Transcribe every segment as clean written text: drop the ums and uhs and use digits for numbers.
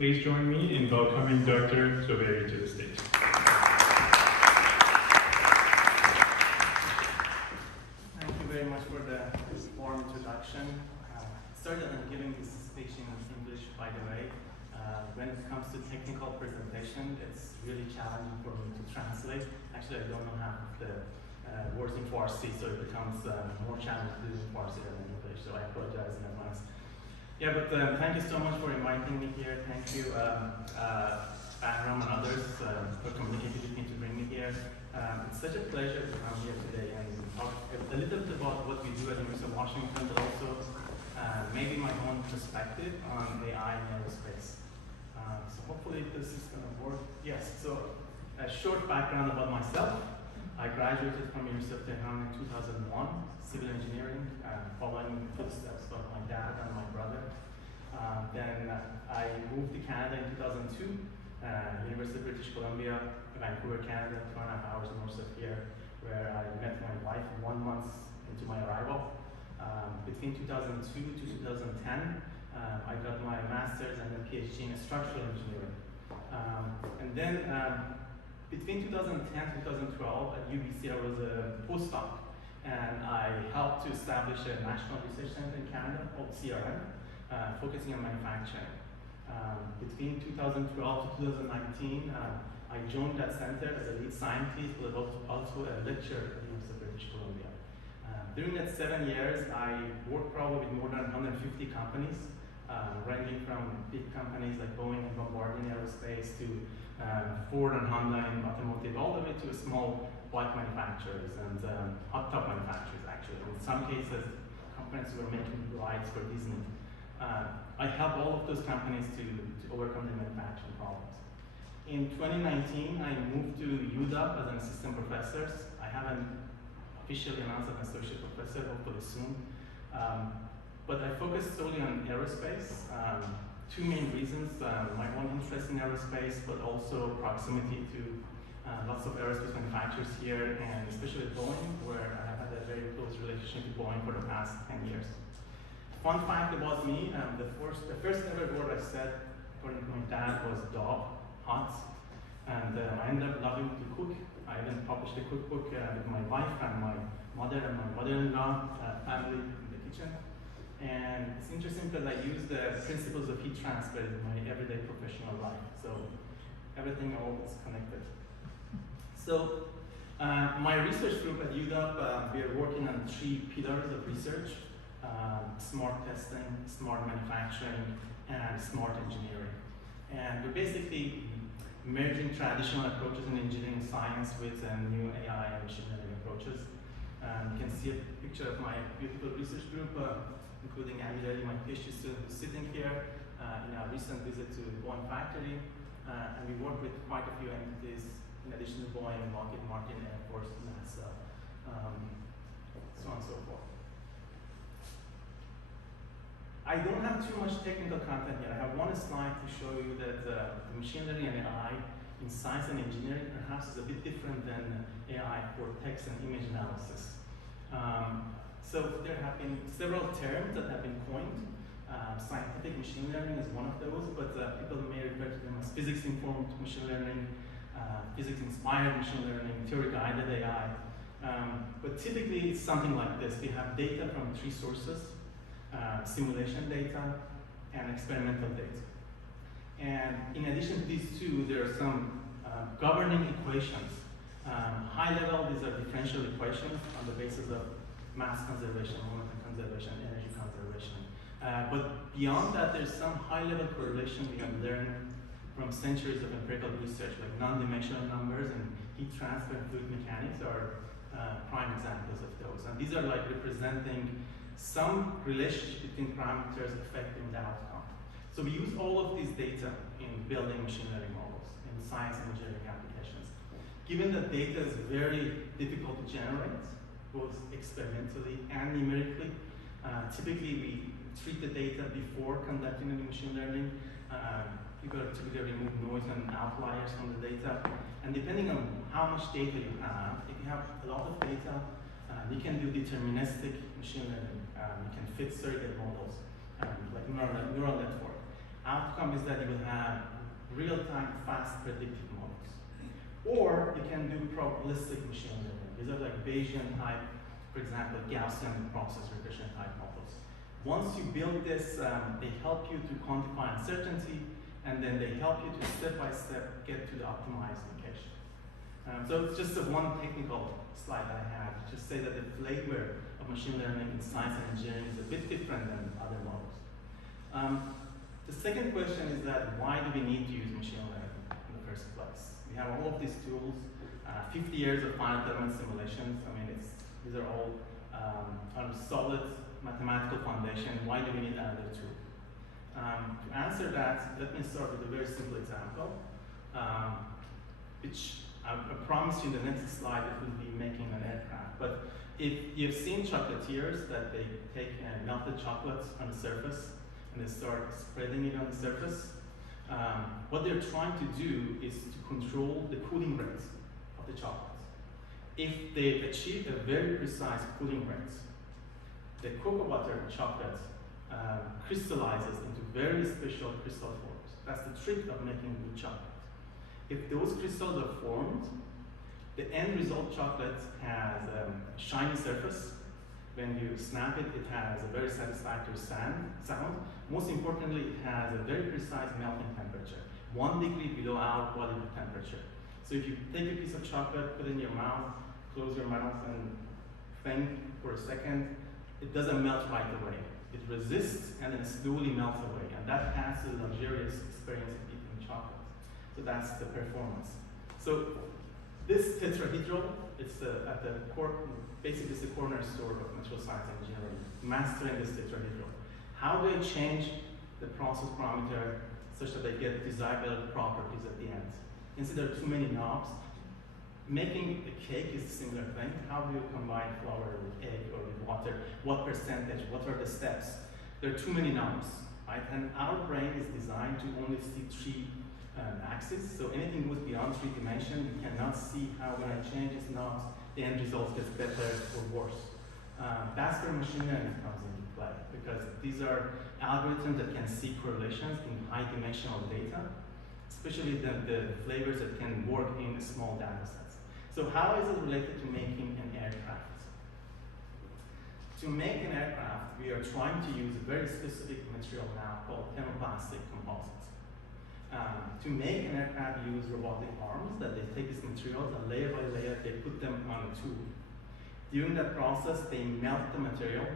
Please join me in welcoming Dr. Zuberi to the stage. Thank you very much for this warm introduction. Sorry that I'm giving this speech in English, by the way. When it comes to technical presentation, it's really challenging for me to translate. Actually, I don't know half of the words in Farsi, so it becomes more challenging to do in Farsi than in English, so I apologize in advance. Yeah, but thank you so much for inviting me here. Thank you, Bahram and others, for communicating with me to bring me here. It's such a pleasure to come here today and talk a little bit about what we do at the University of Washington, but also maybe my own perspective on AI and aerospace. So hopefully this is going to work. Yes, so a short background about myself. I graduated from University of Tehran in 2001, civil engineering, following the footsteps of my dad and my brother. Then I moved to Canada in 2002, University of British Columbia, Vancouver, Canada, 2.5 hours north of here, where I met my wife 1 month into my arrival. Between 2002 to 2010, I got my master's and a PhD in structural engineering. And then between 2010 and 2012 at UBC, I was a postdoc, and I helped to establish a national research center in Canada called CRM, focusing on manufacturing. Between 2012 to 2019, I joined that center as a lead scientist, but also a lecturer at the University of British Columbia. During that 7 years, I worked probably with more than 150 companies, ranging from big companies like Boeing and Bombardier Aerospace to Ford and Honda in automotive, all the way to small bike manufacturers and hot tub manufacturers, actually. In some cases, companies were making rides for Disney. I helped all of those companies to overcome the manufacturing problems. In 2019, I moved to UW as an assistant professor. I haven't officially announced an associate professor, hopefully soon. But I focused solely on aerospace. Two main reasons, my own interest in aerospace, but also proximity to lots of aerospace manufacturers here, and especially Boeing, where I have had a very close relationship with Boeing for the past 10 years. Fun fact about me, the first ever word I said, according to my dad, was dog, hot. And I ended up loving to cook. I even published a cookbook with my wife and my mother and my mother-in-law family in the kitchen. And it's interesting because I use the principles of heat transfer in my everyday professional life. So everything all is connected. So my research group at UW, we are working on 3 pillars of research: smart testing, smart manufacturing, and smart engineering. And we're basically merging traditional approaches in engineering science with new AI and machine learning approaches. You can see a picture of my beautiful research group, including Amir, my PhD student, who's sitting here in our recent visit to Boeing factory. And we work with quite a few entities, in addition to Boeing, Lockheed Martin, Air Force, NASA, so on and so forth. I don't have too much technical content here. I have one slide to show you that machine learning and AI in science and engineering perhaps is a bit different than AI for text and image analysis. So there have been several terms that have been coined. Scientific machine learning is one of those, but people may refer to them as physics-informed machine learning, physics-inspired machine learning, theory-guided AI. But typically it's something like this. We have data from 3 sources: simulation data and experimental data. And in addition to these 2, there are some governing equations. High level, these are differential equations on the basis of mass conservation, momentum conservation, energy conservation. But beyond that, there's some high-level correlation we have learned from centuries of empirical research, like non-dimensional numbers and heat transfer and fluid mechanics are prime examples of those. And these are like representing some relationship between parameters affecting the outcome. So we use all of these data in building machine learning models in science and engineering applications. Given that data is very difficult to generate, both experimentally and numerically, typically we treat the data before conducting any machine learning. People typically remove noise and outliers from the data. And depending on how much data you have, if you have a lot of data, you can do deterministic machine learning. You can fit surrogate models, like neural network. Outcome outcome is that you will have real-time, fast predictive models. Or you can do probabilistic machine learning. These are like Bayesian type, for example, Gaussian process regression type models. Once you build this, they help you to quantify uncertainty, and then they help you to step-by-step get to the optimized location. So it's just one technical slide I have, just say that the flavor of machine learning in science and engineering is a bit different than other models. The second question is that why do we need to use machine learning in the first place? We have all of these tools, 50 years of finite element simulations. I mean, these are all on solid mathematical foundation. Why do we need another tool? To answer that, let me start with a very simple example, which I promise you in the next slide it will be making an aircraft. But if you've seen chocolatiers that they take melted chocolate on the surface and they start spreading it on the surface, what they're trying to do is to control the cooling rate of the chocolate. If they achieve a very precise cooling rate, the cocoa butter chocolate crystallizes into very special crystal forms. That's the trick of making good chocolate. If those crystals are formed, the end result chocolate has a shiny surface. When you snap it, it has a very satisfactory sound. Most importantly, it has a very precise melting temperature, 1 degree below our body temperature. So if you take a piece of chocolate, put it in your mouth, close your mouth and think for a second, it doesn't melt right away. It resists and then slowly melts away. And that adds a luxurious experience of eating chocolate. So that's the performance. So this tetrahedral, it's at the core, basically it's the cornerstone of material science engineering, mastering this tetrahedral. How do I change the process parameter such that I get desirable properties at the end? Instead there are too many knobs. Making a cake is a similar thing. How do you combine flour with egg or with water? What percentage? What are the steps? There are too many knobs, right? And our brain is designed to only see 3 axes. So anything goes beyond 3 dimensions, you cannot see how when I change these knobs, the end result gets better or worse. That's where machine learning comes into play, because these are algorithms that can see correlations in high-dimensional data, especially the flavors that can work in small data sets. So how is it related to making an aircraft? To make an aircraft, we are trying to use a very specific material now called thermoplastic composites. To make an aircraft, use robotic arms that they take these materials and layer by layer, they put them on a tool. During that process, they melt the material,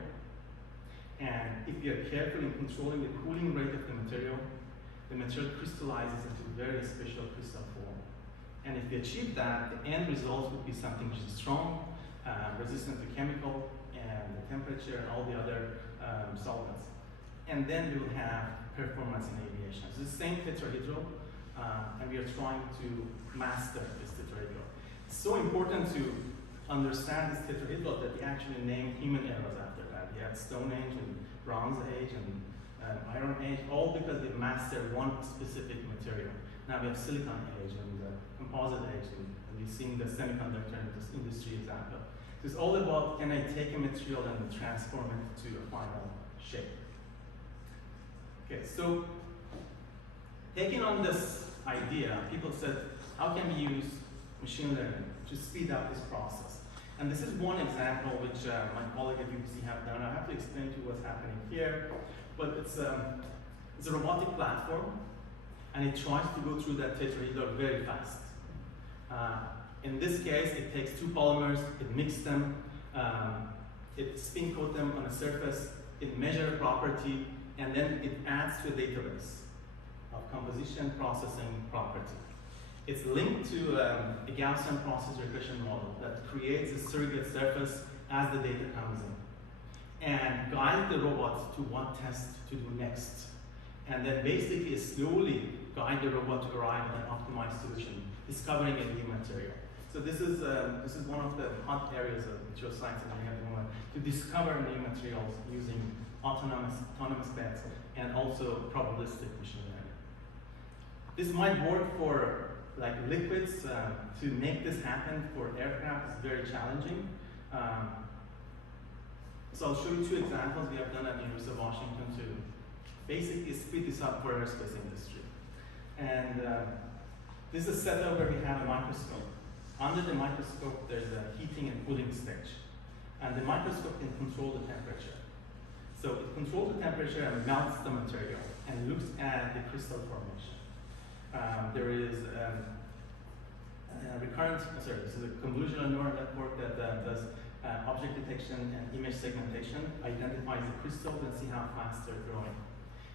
and if you are careful in controlling the cooling rate of the material crystallizes into very special crystal form. And if you achieve that, the end result would be something which is strong, resistant to chemical and the temperature and all the other solvents. And then we will have performance in aviation. So the same tetrahedral, and we are trying to master this tetrahedral. It's so important to understand this tetrahedral that we actually named human eras after that. We have Stone Age and Bronze Age and Iron Age, all because we mastered one specific material. Now we have Silicon Age and Composite Age, and we've seen the semiconductor industry example. So it's all about, can I take a material and transform it to a final shape? Okay, so taking on this idea, people said, how can we use machine learning to speed up this process? And this is one example which my colleague at UBC have done. I have to explain to you what's happening here, but it's a robotic platform, and it tries to go through that tetrahedral very fast. In this case, it takes 2 polymers, it mixes them, it spin coats them on a surface, it measures a property, and then it adds to a database of composition processing property. It's linked to a Gaussian process regression model that creates a surrogate surface as the data comes in, and guides the robot to what test to do next. And then basically slowly guide the robot to arrive at an optimized solution, discovering a new material. So this is one of the hot areas of material science engineering at the moment, to discover new materials using autonomous bets and also probabilistic machine learning. This might work for like liquids. To make this happen for aircraft is very challenging. So I'll show you 2 examples we have done at the University of Washington to basically speed this up for aerospace industry. And this is a setup where we have a microscope. Under the microscope, there's a heating and cooling stage. And the microscope can control the temperature. So it controls the temperature and melts the material and looks at the crystal formation. There is this is a convolutional neural network that does object detection and image segmentation, identifies the crystals and see how fast they're growing.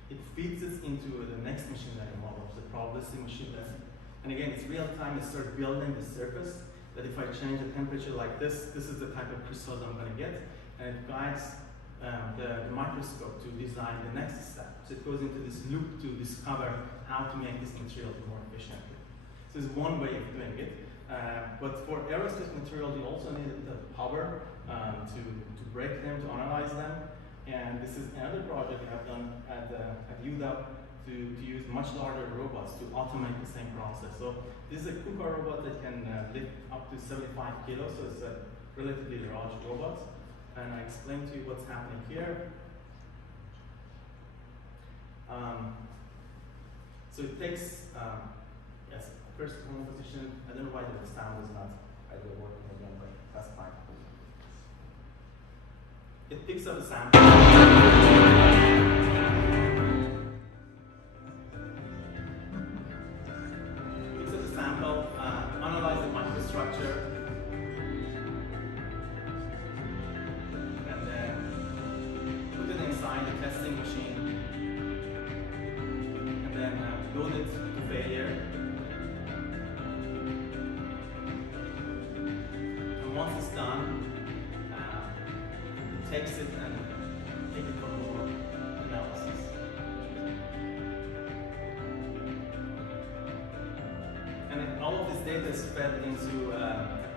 It feeds this into the next machine learning model, the probabilistic machine learning. And again, it's real time, it starts building the surface that if I change the temperature like this is the type of crystals I'm going to get, and it guides the microscope to design the next step. So it goes into this loop to discover how to make this material more efficiently. So it's one way of doing it. But for aerospace materials, you also need a bit of power to break them, to analyze them. And this is another project we have done at UW to use much larger robots to automate the same process. So this is a KUKA robot that can lift up to 75 kilos, so it's a relatively large robot. And I explain to you what's happening here. So it takes, yes, first home position. I don't know why the sound is not either working again, but that's fine. It picks up a sample. Picks up the sample, analyze the microstructure, and then put it inside the testing machine, and then load it to failure. And once it's done, it takes it and take it for more analysis. And all of this data is fed into a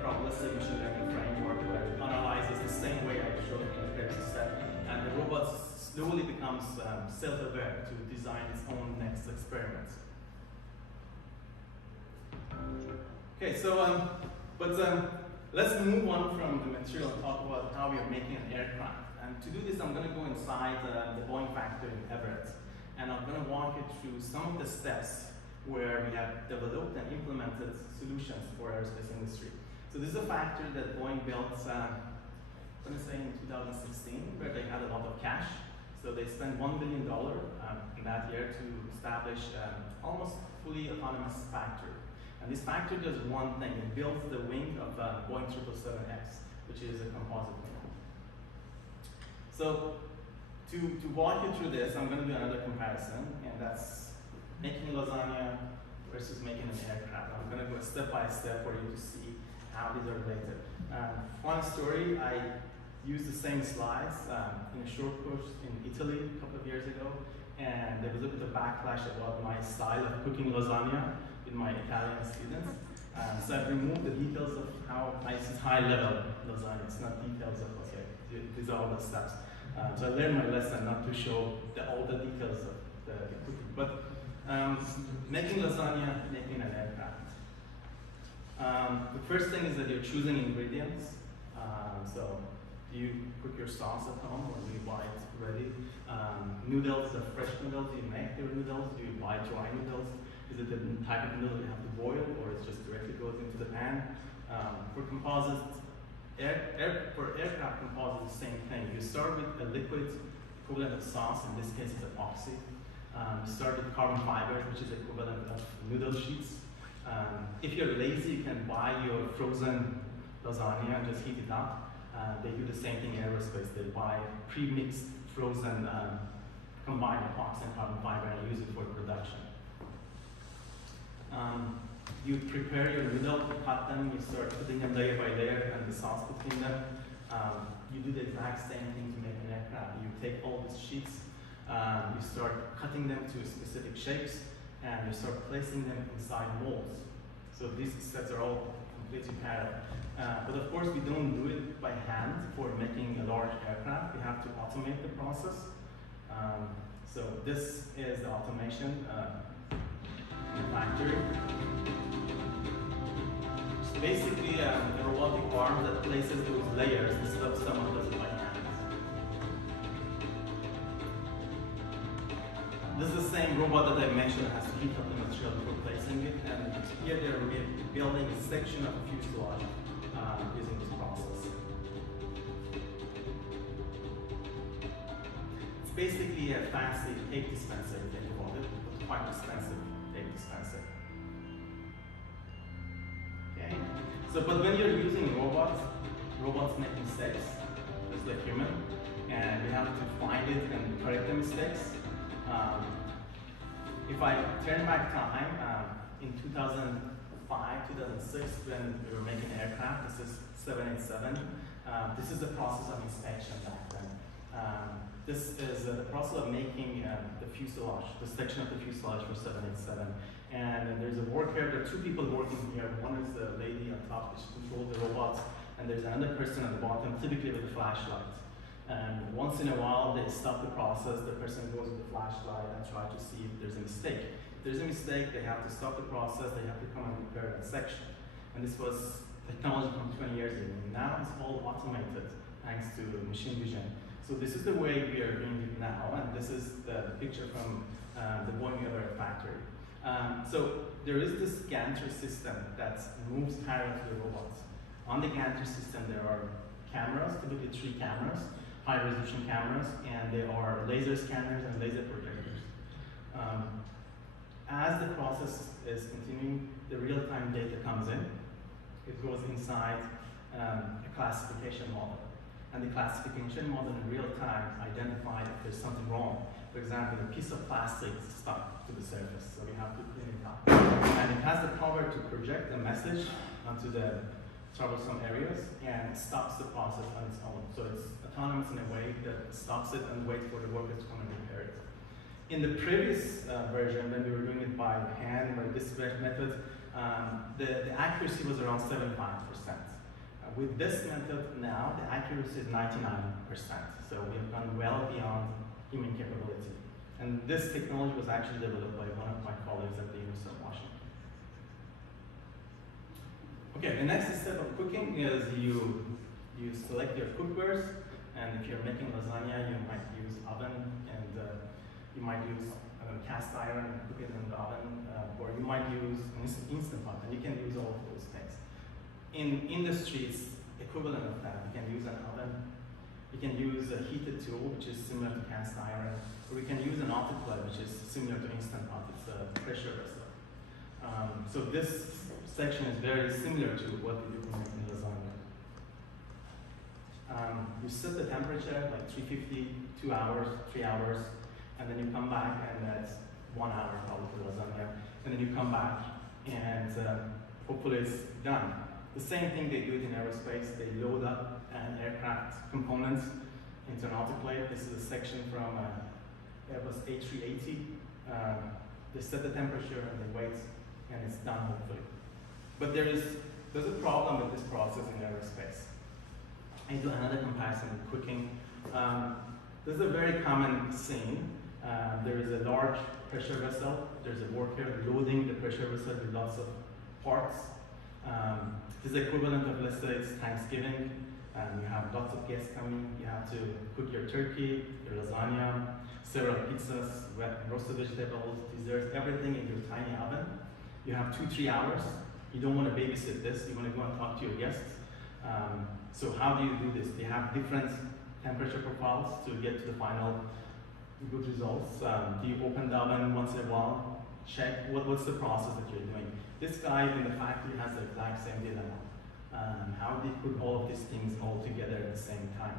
probabilistic machine learning framework where it analyzes the same way I showed in the previous step, and the robot slowly becomes self-aware to design its own next experiments. Okay, so let's move on from the material and talk about how we are making an aircraft. And to do this, I'm going to go inside the Boeing factory in Everett, and I'm going to walk you through some of the steps where we have developed and implemented solutions for aerospace industry. So this is a factory that Boeing built, I'm going to say in 2016, where they had a lot of cash. So they spent $1 billion in that year to establish almost fully autonomous factory. And this factory does one thing, it builds the wing of Boeing 777X, which is a composite wing. So to walk you through this, I'm going to do another comparison, and that's making lasagna versus making an aircraft. I'm going to go step by step for you to see how these are related. Fun story, I used the same slides in a short course in Italy a couple of years ago, and there was a bit of backlash about my style of cooking lasagna with my Italian students. So I've removed the details of how this is high-level lasagna. It's not details of, okay, these are all the steps. So I learned my lesson not to show all the details of the cooking. But making lasagna, making an aircraft. The first thing is that you're choosing ingredients. So do you cook your sauce at home, or do you buy it ready? Noodles, the fresh noodles, do you make your noodles? Do you buy dry noodles? Is it the type of noodle you have to boil, or it just directly goes into the pan? For composites, for aircraft composites, the same thing. You start with a liquid equivalent of sauce, in this case it's epoxy. You start with carbon fiber, which is equivalent of noodle sheets. If you're lazy, you can buy your frozen lasagna and just heat it up. They do the same thing in aerospace. They buy pre-mixed frozen combined epoxy and carbon fiber and use it for production. You prepare your noodle, you cut them, you start putting them layer by layer and the sauce between them. You do the exact same thing to make an aircraft. You take all these sheets, you start cutting them to specific shapes, and you start placing them inside molds. So these sets are all completely parallel. But of course, we don't do it by hand for making a large aircraft. We have to automate the process. So this is the automation in the factory. It's basically a robotic arm that places those layers instead of someone does it by hand. This is the same robot that I mentioned that has to heat up the material before placing it, and here they're building a section of a fuselage using this process. It's basically a fancy tape dispenser, if you think about it, but quite expensive tape dispenser. Okay. So, but when you're using robots make mistakes, just like human, and you have to find it and correct the mistakes. If I turn back time, in 2005, 2006, when we were making aircraft, this is 787, this is the process of inspection back then. This is the process of making the fuselage, the section of the fuselage for 787. And there's a worker, there are two people working here. One is the lady on top, which controls the robots, and there's another person at the bottom, typically with a flashlight. And once in a while, they stop the process, the person goes with the flashlight and try to see if there's a mistake. If there's a mistake, they have to stop the process, they have to come and repair that section. And this was technology from 20 years ago. Now it's all automated, thanks to machine vision. So this is the way we are doing it now, and this is the picture from the Boeing Air factory. So there is this gantry system that moves parallel to the robots. On the gantry system, there are cameras, typically 3 cameras, high-resolution cameras, and there are laser scanners and laser projectors. As the process is continuing, the real-time data comes in. It goes inside a classification model. And the classification model in real time identifies if there's something wrong. For example, a piece of plastic is stuck to the surface, so we have to clean it up. And it has the power to project a message onto the troublesome areas and stops the process on its own. So it's autonomous in a way that stops it and waits for the worker to come and repair it. In the previous version, when we were doing it by hand, by this method, the accuracy was around 75%. With this method now, the accuracy is 99%. So we have gone well beyond human capability. And this technology was actually developed by one of my colleagues at the University of Washington. Okay, the next step of cooking is you select your cookwares, and if you're making lasagna, you might use oven, and you might use cast iron and cook it in the oven, or you might use an instant pot, and you can use all of those things. In industries, equivalent of that, you can use an oven, you can use a heated tool, which is similar to cast iron, or we can use an autoclave, which is similar to instant pot. It's a pressure vessel. So this section is very similar to what we do when making lasagna. You set the temperature like 350, 2 hours, 3 hours, and then you come back, and that's 1 hour probably for lasagna, and then you come back, and hopefully it's done. The same thing they do it in aerospace. They load up an aircraft components into an autoclave. This is a section from Airbus A380. They set the temperature and they wait, and it's done hopefully. But there's a problem with this process in aerospace. I do another comparison with cooking. This is a very common scene. There is a large pressure vessel. There's a worker loading the pressure vessel with lots of parts. This is equivalent of, let's say it's Thanksgiving, and you have lots of guests coming. You have to cook your turkey, your lasagna, several pizzas, roasted vegetables, desserts, everything in your tiny oven. You have 2-3 hours. You don't want to babysit this. You want to go and talk to your guests. So how do you do this? They have different temperature profiles to get to the final good results. Do you open the oven once in a while? Check what's the process that you're doing. This guy in the factory has the exact same dilemma. How do you put all of these things all together at the same time?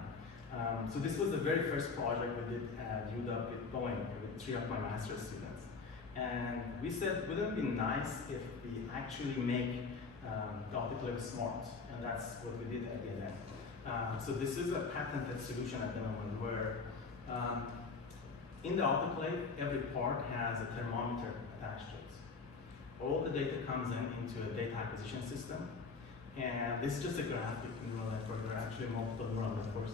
So this was the very first project we did at UW with Boeing with 3 of my master's students. And we said, wouldn't it be nice if we actually make the autoclave smart? And that's what we did at the end. So this is a patented solution at the moment where in the autoclave, every part has a thermometer attached to it. All the data comes into a data acquisition system. And this is just a graphic neural network. There are actually multiple neural networks.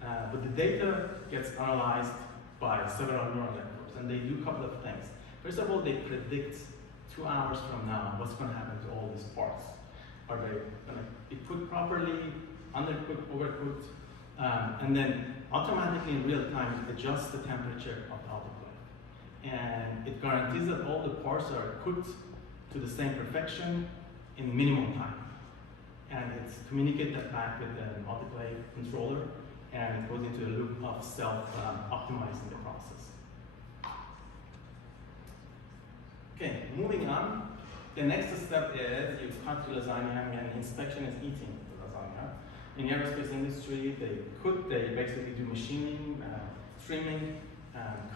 But the data gets analyzed by several neural networks. And they do a couple of things. First of all, they predict 2 hours from now what's going to happen to all these parts. Are they going to be cooked properly, undercooked, overcooked? And then automatically in real time, it adjusts the temperature of the autoclave. and it guarantees that all the parts are cooked to the same perfection in minimum time. And it communicates that back with the multiplay controller, and it goes into a loop of self-optimizing the process. Okay, moving on. The next step is you cut the lasagna, and inspection is eating the lasagna. In the aerospace industry, they basically do machining, trimming,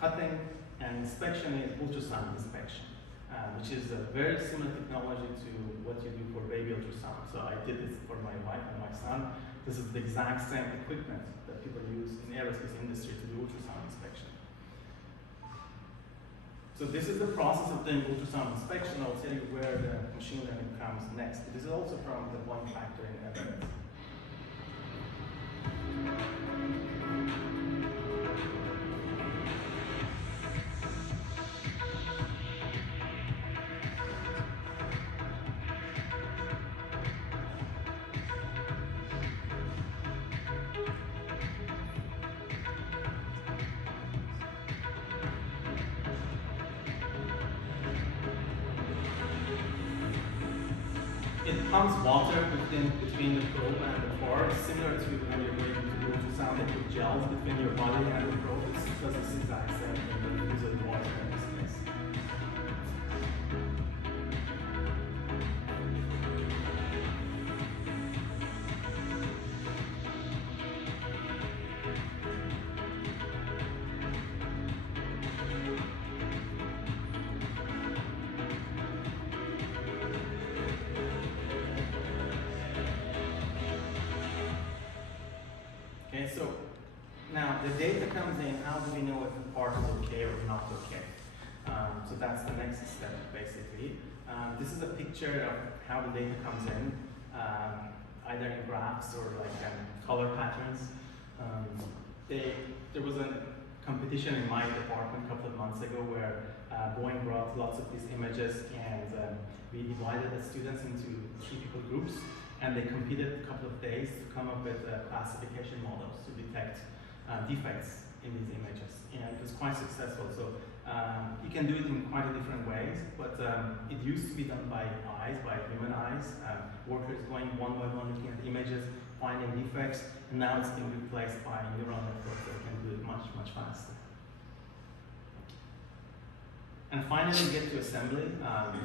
cutting, and inspection is ultrasound inspection, which is a very similar technology to what you do for baby ultrasound. So I did this for my wife and my son. This is the exact same equipment that people use in the aerospace industry to do ultrasound inspection. So this is the process of doing ultrasound inspection. I'll tell you where the machine learning comes next. This is also from the one factor in evidence. It pumps water between the probe and the pore, similar to when you're going to do ultrasound, they put gels between your body and the probe. It does this exact same thing, but it uses water in this case. Okay, so now the data comes in. How do we know if the part is okay or not okay? So that's the next step, basically. This is a picture of how the data comes in, either in graphs or like color patterns. There was a competition in my department a couple of months ago where Boeing brought lots of these images, and we divided the students into 3 people groups. And they competed a couple of days to come up with classification models to detect defects in these images. And it was quite successful. So you can do it in quite a different ways, but it used to be done by eyes, by human eyes, workers going one by one looking at images, finding defects, and now it's been replaced by neural networks that can do it much, much faster. And finally, we get to assembly.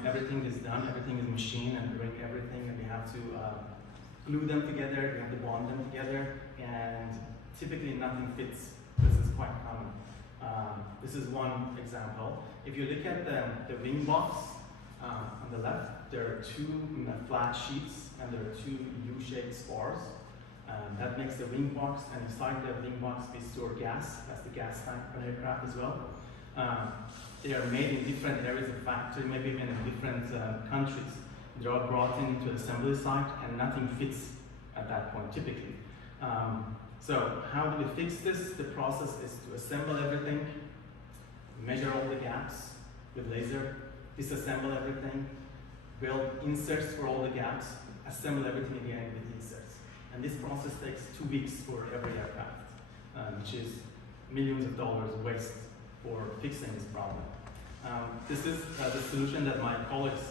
Everything is done, everything is machined, and bring everything, and we have to glue them together, we have to bond them together, and typically nothing fits. This is quite common. This is one example. If you look at the wing box on the left, there are 2 flat sheets, and there are 2 U-shaped spars. That makes the wing box, and inside the wing box we store gas. That's the gas tank for an aircraft as well. They are made in different areas of factory, maybe even in different countries. They're all brought into the assembly site, and nothing fits at that point, typically. So how do we fix this? The process is to assemble everything, measure all the gaps with laser, disassemble everything, build inserts for all the gaps, assemble everything again with inserts. And this process takes 2 weeks for every aircraft, which is millions of dollars waste for fixing this problem. This is the solution that my colleagues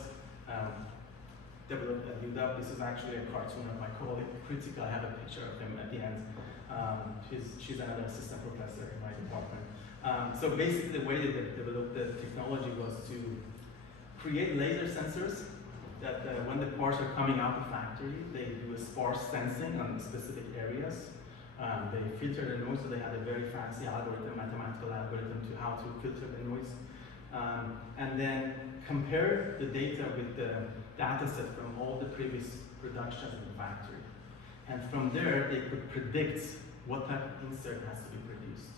developed at UW. This is actually a cartoon of my colleague, Kritika. I have a picture of him at the end. She's another assistant professor in my department. So basically the way they developed the technology was to create laser sensors that when the parts are coming out of the factory, they do a sparse sensing on specific areas. They filter the noise, so they had a very fancy algorithm, mathematical algorithm to how to filter the noise. And then compare the data with the data set from all the previous productions in the factory. And from there, they could predict what type of insert has to be produced.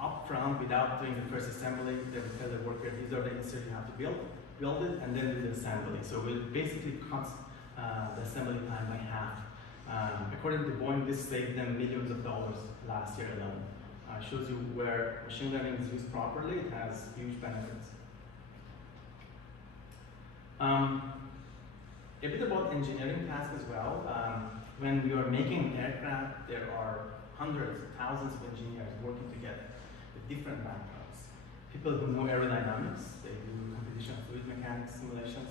Up front, without doing the first assembly, they would tell the worker, these are the inserts you have to build it, and then do the assembly. So it basically cuts the assembly time by half. According to Boeing, this saved them millions of dollars last year alone. Shows you where machine learning is used properly, it has huge benefits. A bit about engineering tasks as well. When you are making an aircraft, there are hundreds, thousands of engineers working together with different backgrounds. people who know aerodynamics, they do competition fluid mechanics simulations.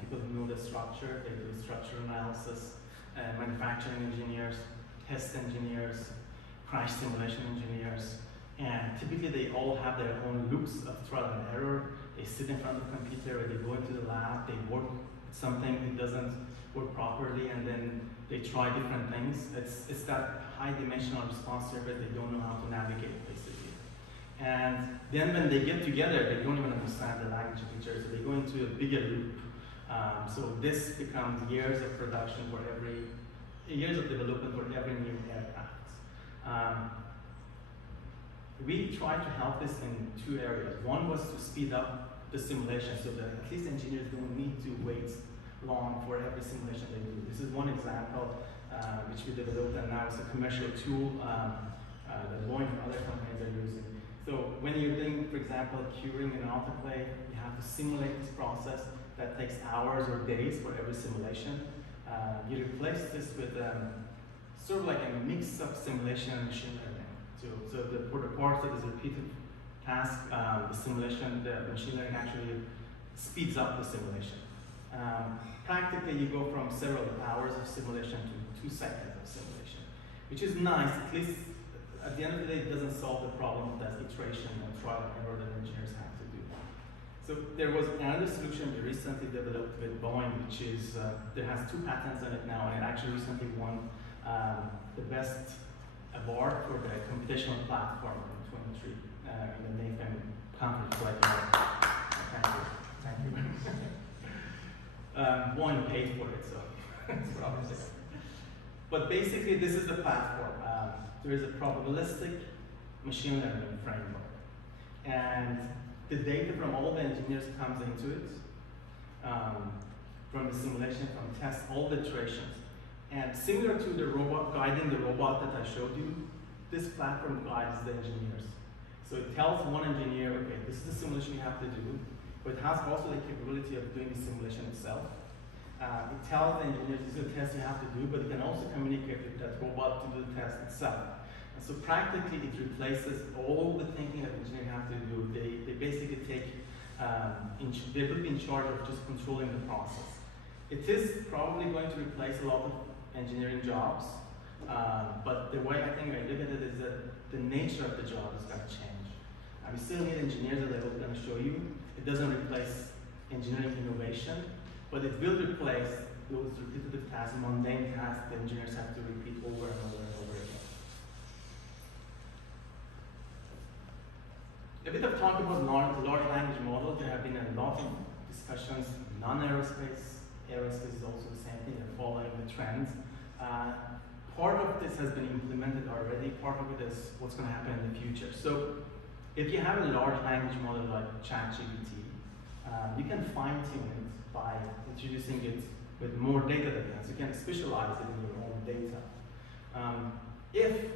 People who know the structure, they do structural analysis. Manufacturing engineers, test engineers, crash simulation engineers. And typically they all have their own loops of trial and error. They sit in front of the computer, or they go into the lab, they work with something that doesn't work properly, and then they try different things. It's that high dimensional response survey they don't know how to navigate, basically. And then when they get together, they don't even understand the language of each other, so they go into a bigger loop. So this becomes years of production for years of development for every new aircraft. We tried to help this in two areas. One was to speed up the simulation so that at least engineers don't need to wait long for every simulation they do. This is one example which we developed, and now it's a commercial tool that Boeing and other companies are using. So when you're doing, for example, curing an autoclave, you have to simulate this process that takes hours or days for every simulation. You replace this with sort of like a mix of simulation and machine learning. So for the parts that is a repeated task, the simulation, the machine learning actually speeds up the simulation. Practically, you go from several hours of simulation to 2 seconds of simulation, which is nice. At least at the end of the day, it doesn't solve the problem of that iteration and trial and error that engineers have to do. So there was another solution we recently developed with Boeing, which is, there has 2 patents on it now, and it actually recently won the best award for the computational platform in 23 in the NAFEM conference. Thank you. Boeing paid for it, so it's probably there. But basically, this is the platform. There is a probabilistic machine learning framework, and the data from all the engineers comes into it, from the simulation, from tests, all the iterations. And similar to the robot, guiding the robot that I showed you, this platform guides the engineers. So it tells one engineer, okay, this is the simulation you have to do, but it has also the capability of doing the simulation itself. It tells the engineers this is a test you have to do, but it can also communicate with that robot to do the test itself. And so practically it replaces all the thinking that engineers have to do. They basically take, they will be in charge of just controlling the process. It is probably going to replace a lot of engineering jobs, but the way I think I look at it is that the nature of the job is going to change. We still need engineers, that I was going to show you. It doesn't replace engineering innovation, but it will replace those repetitive tasks, mundane tasks that engineers have to repeat over and over and over again. A bit of talk about large language models. There have been a lot of discussions, non-aerospace. Aerospace is also the same thing, they're following the trends. Part of this has been implemented already, part of it is what's going to happen in the future. So if you have a large language model like ChatGPT, you can fine-tune it by introducing it with more data that you have. So you can specialize it in your own data. If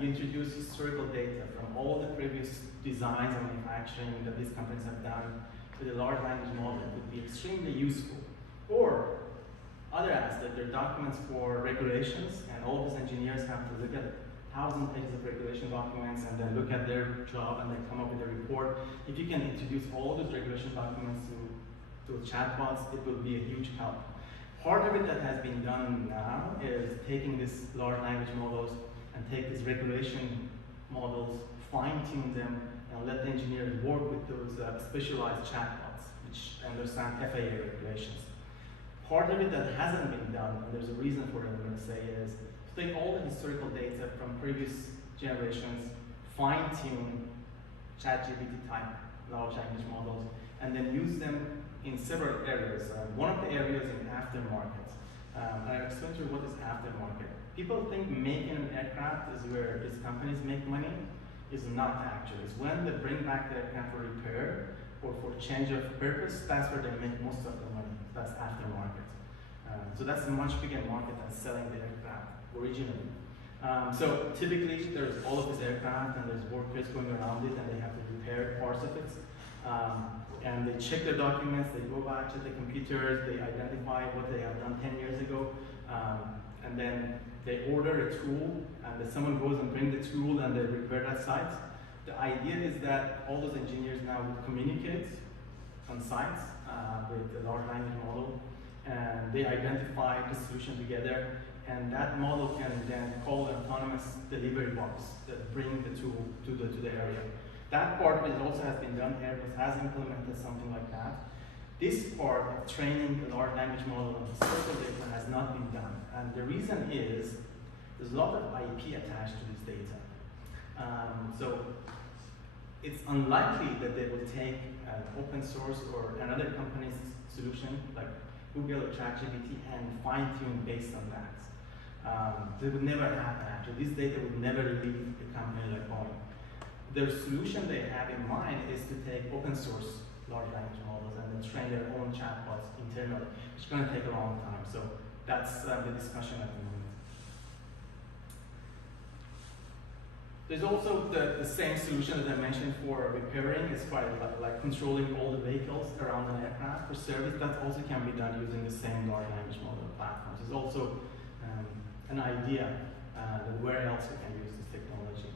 you introduce historical data from all the previous designs and manufacturing that these companies have done with a large language model, it would be extremely useful. Or other aspect, there are documents for regulations, and all these engineers have to look at 1,000 pages of regulation documents and then look at their job and then come up with a report. If you can introduce all those regulation documents to chatbots, it will be a huge help. Part of it that has been done now is taking these large language models and take these regulation models, fine-tune them, and let the engineers work with those specialized chatbots, which understand FAA regulations. Part of it that hasn't been done, and there's a reason for it, I'm going to say, is to take all the historical data from previous generations, fine-tune ChatGPT type large language models, and then use them in several areas. One of the areas in aftermarket. I'll explain to you what is aftermarket. People think making an aircraft is where these companies make money. It's not actually. It's when they bring back the aircraft for repair or for change of purpose, that's where they make most of the money. That's aftermarket. So that's a much bigger market than selling the aircraft originally. So typically there's all of this aircraft and there's workers going around it and they have to repair parts of it. And they check their documents, they go back to the computers, they identify what they have done 10 years ago, and then they order a tool, and then someone goes and brings the tool and they repair that site. The idea is that all those engineers now would communicate on site with the large language model, and they identify the solution together, and that model can then call an autonomous delivery box that bring the tool to the area. That part is also has been done. Airbus has implemented something like that. This part of training a large language model on historical data has not been done, and the reason is there's a lot of IP attached to this data. So it's unlikely that they will take an open source or another company's solution like Google or ChatGPT and fine-tune based on that. That would never happen actually. This data would never leave a company like Boeing. The solution they have in mind is to take open source large language models and then train their own chatbots internally, which is going to take a long time. So that's the discussion at the moment. There's also the same solution that I mentioned for repairing. It's quite like controlling all the vehicles around an aircraft for service. That also can be done using the same large language model platforms. There's also an idea that where else we can use this technology.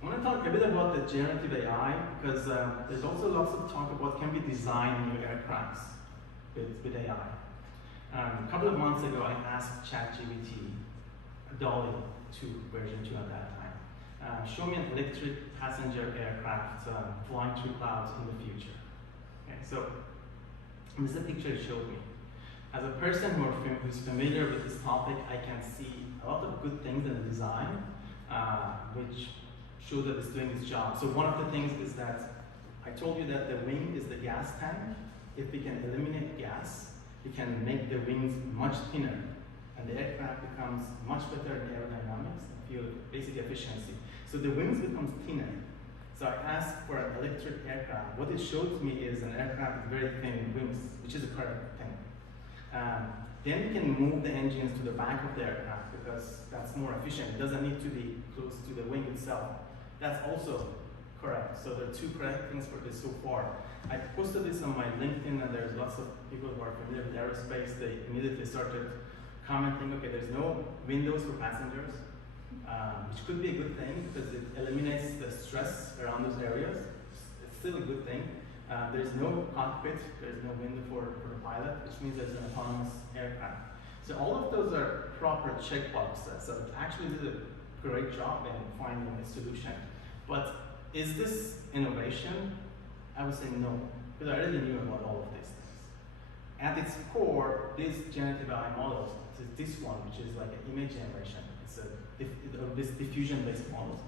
I want to talk a bit about the generative AI because there's also lots of talk about what can be designed new aircrafts with AI. A couple of months ago, I asked ChatGPT, DALL-E 2, version 2 at that time, show me an electric passenger aircraft flying through clouds in the future. Okay, so this is a picture it showed me. As a person who's familiar with this topic, I can see a lot of good things in the design, which show that it's doing its job. So one of the things is that I told you that the wing is the gas tank. If we can eliminate gas, we can make the wings much thinner, and the aircraft becomes much better in aerodynamics and fuel basic efficiency. So the wings becomes thinner. So I asked for an electric aircraft. What it showed me is an aircraft with very thin wings, which is a correct thing. Then we can move the engines to the back of the aircraft because that's more efficient. It doesn't need to be close to the wing itself. That's also correct. So there are two correct things for this so far. I posted this on my LinkedIn, and there's lots of people who are familiar with aerospace. They immediately started commenting, okay, there's no windows for passengers, which could be a good thing because it eliminates the stress around those areas. It's still a good thing. There's no cockpit, there's no window for the pilot, which means there's an autonomous aircraft. So all of those are proper checkboxes. So it actually did a great job in finding a solution. But is this innovation? I would say no, because I already knew about all of these things. At its core, these generative AI models, this one, which is like an image generation, this diffusion-based models,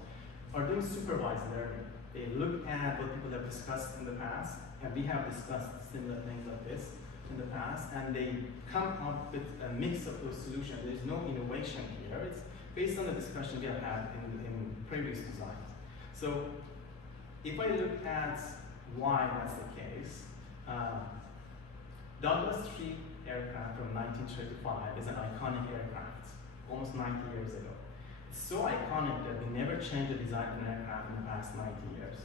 are doing supervised learning. They look at what people have discussed in the past, and we have discussed similar things like this in the past, and they come up with a mix of those solutions. There's no innovation here. It's based on the discussion we have had in previous designs. So if I look at why that's the case, Douglas III aircraft from 1935 is an iconic aircraft, almost 90 years ago. It's so iconic that we never changed the design of an aircraft in the past 90 years.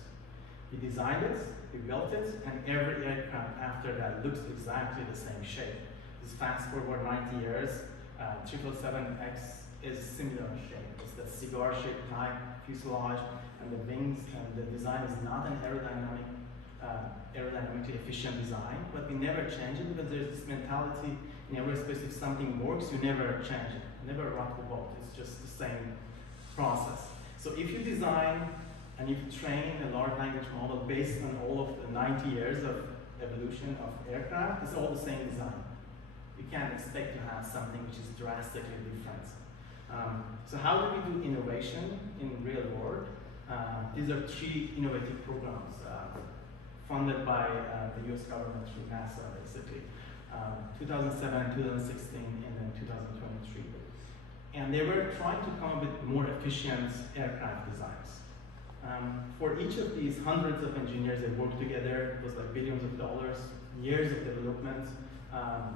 We designed it, we built it, and every aircraft after that looks exactly the same shape. Just fast forward 90 years, 777X is similar shape. It's the cigar-shaped type fuselage, and the wings and the design is not an aerodynamically efficient design, but we never change it because there's this mentality in aerospace: if something works, you never change it, never rock the boat. It's just the same process. So if you design and you train a large language model based on all of the 90 years of evolution of aircraft, it's all the same design. You can't expect to have something which is drastically different. So how do we do innovation in real world? These are 3 innovative programs funded by the US government through NASA, basically. 2007, 2016, and then 2023. And they were trying to come up with more efficient aircraft designs. For each of these, hundreds of engineers that worked together. It was like billions of dollars, years of development,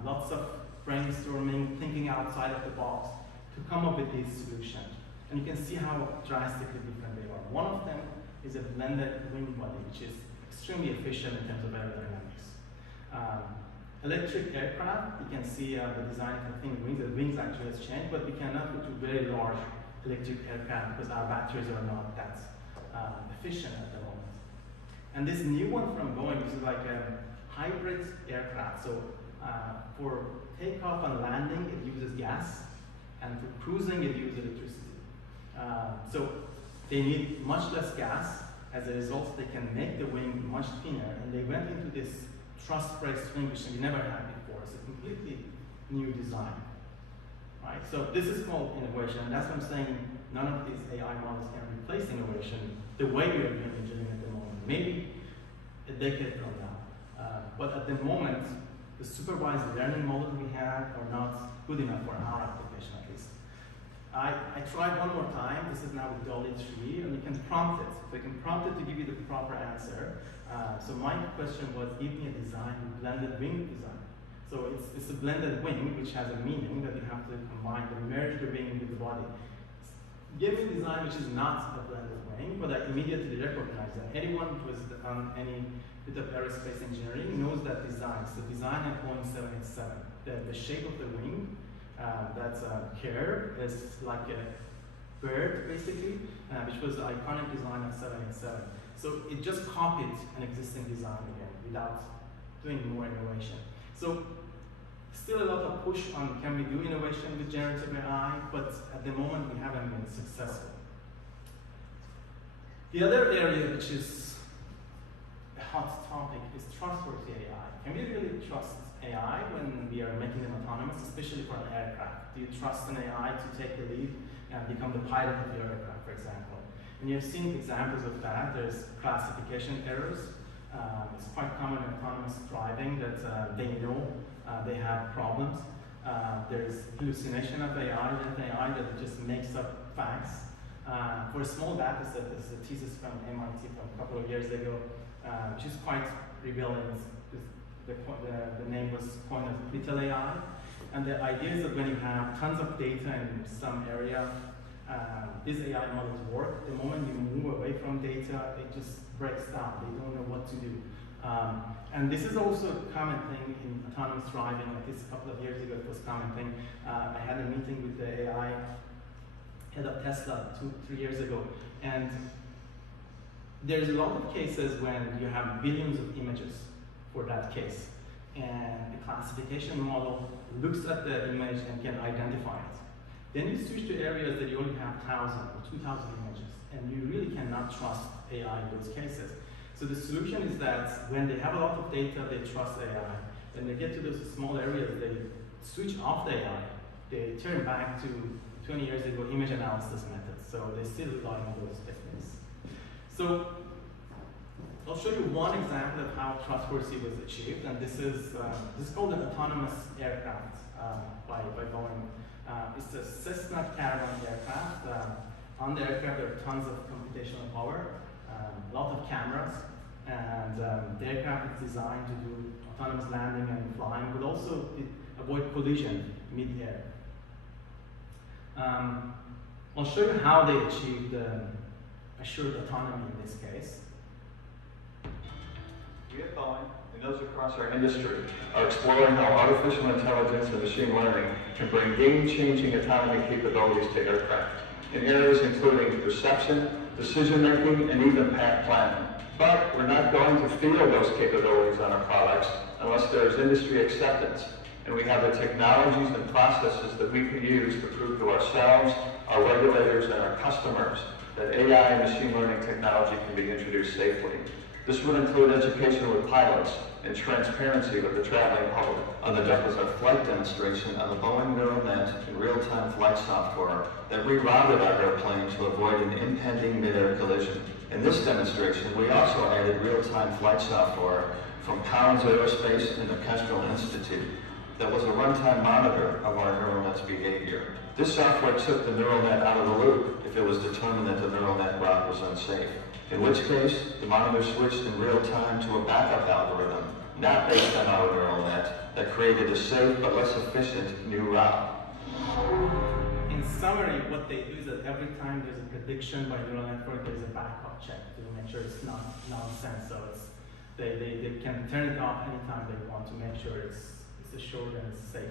lots of brainstorming, thinking outside of the box to come up with these solutions. And you can see how drastically different they are. One of them is a blended wing body, which is extremely efficient in terms of aerodynamics. Electric aircraft, you can see the design of the thin wings. The wings actually has changed, but we cannot go to very large electric aircraft because our batteries are not that efficient at the moment. And this new one from Boeing is like a hybrid aircraft. So for takeoff and landing, it uses gas, and for cruising, it uses electricity. So they need much less gas. As a result, they can make the wing much thinner, and they went into this truss-braced wing, which we never had before. It's a completely new design, right? So this is called innovation, and that's what I'm saying. None of these AI models can replace innovation the way we are doing engineering at the moment. Maybe a decade from now. But at the moment, the supervised learning models we have are not good enough for our application, at least. I tried one more time. This is now with DALL-E 3, and you can prompt it. So you can prompt it to give you the proper answer. So my question was, give me a design with blended wing design. So it's a blended wing, which has a meaning that you have to combine, to merge the wing with the body. Give me a design which is not a blended wing, but I immediately recognize that. Anyone who has done any bit of aerospace engineering knows that design. So design at Boeing 787. The shape of the wing, that's a curve, is like a bird, basically, which was the iconic design of 787. So it just copied an existing design again without doing more innovation. So still a lot of push on can we do innovation with generative AI, but at the moment we haven't been successful. The other area which is a hot topic is trustworthy AI. Can we really trust AI when we are making them autonomous, especially for an aircraft? Do you trust an AI to take the lead and become the pilot of your aircraft, for example? And you've seen examples of that. There's classification errors. It's quite common in autonomous driving that they know they have problems. There's hallucination of AI, that just makes up facts. For a small data set, this is a thesis from MIT from a couple of years ago, which is quite revealing. The name was coined as little AI. And the idea is that when you have tons of data in some area, these AI models work. The moment you move away from data, it just breaks down. They don't know what to do. And this is also a common thing in autonomous driving. Like this a couple of years ago, it was a common thing. I had a meeting with the AI head of Tesla 2-3 years ago. And there's a lot of cases when you have billions of images for that case. And the classification model looks at the image and can identify it. Then you switch to areas that you only have 1,000 or 2,000 images, and you really cannot trust AI in those cases. So the solution is that when they have a lot of data, they trust AI. When they get to those small areas, they switch off the AI. They turn back to 20 years ago image analysis methods. So they still rely on those techniques. So I'll show you one example of how trustworthy was achieved, and this is called an autonomous aircraft by Boeing. It's a Cessna Caravan aircraft. On the aircraft, there are tons of computational power, a lot of cameras, and the aircraft is designed to do autonomous landing and flying, but also avoid collision mid-air. I'll show you how they achieved assured autonomy in this case. We at Boeing, and those across our industry, are exploring how artificial intelligence and machine learning can bring game-changing autonomy capabilities to aircraft in areas including perception, decision-making, and even path planning. But we're not going to field those capabilities on our products unless there is industry acceptance, and we have the technologies and processes that we can use to prove to ourselves, our regulators, and our customers that AI and machine learning technology can be introduced safely. This would include education with pilots and transparency with the traveling public. On the deck was a flight demonstration of a Boeing neural net and real-time flight software that rerouted our airplane to avoid an impending mid-air collision. In this demonstration, we also added real-time flight software from Collins Aerospace and the Kestrel Institute that was a runtime monitor of our neural net's behavior. This software took the neural net out of the loop if it was determined that the neural net route was unsafe. In which case, the monitor switched in real time to a backup algorithm, not based on our neural net, that created a safe but less efficient new route. In summary, what they do is that every time there's a prediction by neural network, there's a backup check to make sure it's not nonsense. So they can turn it off anytime they want to make sure it's assured and it's safe.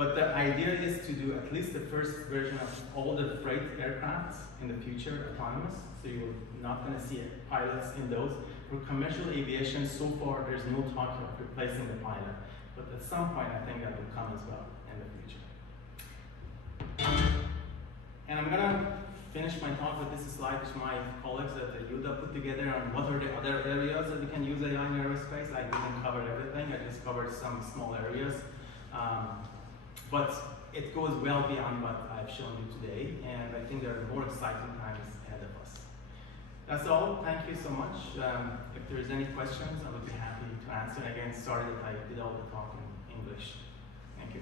But the idea is to do at least the first version of all the freight aircrafts in the future autonomous. So you're not going to see pilots in those. For commercial aviation, so far there's no talk of replacing the pilot. But at some point, I think that will come as well in the future. And I'm going to finish my talk with this slide, which my colleagues at the UDA put together on what are the other areas that we can use AI in aerospace. I didn't cover everything. I just covered some small areas. But it goes well beyond what I've shown you today, and I think there are more exciting times ahead of us. That's all. Thank you so much. If there's any questions, I would be happy to answer. Again, sorry that I did all the talk in English. Thank you.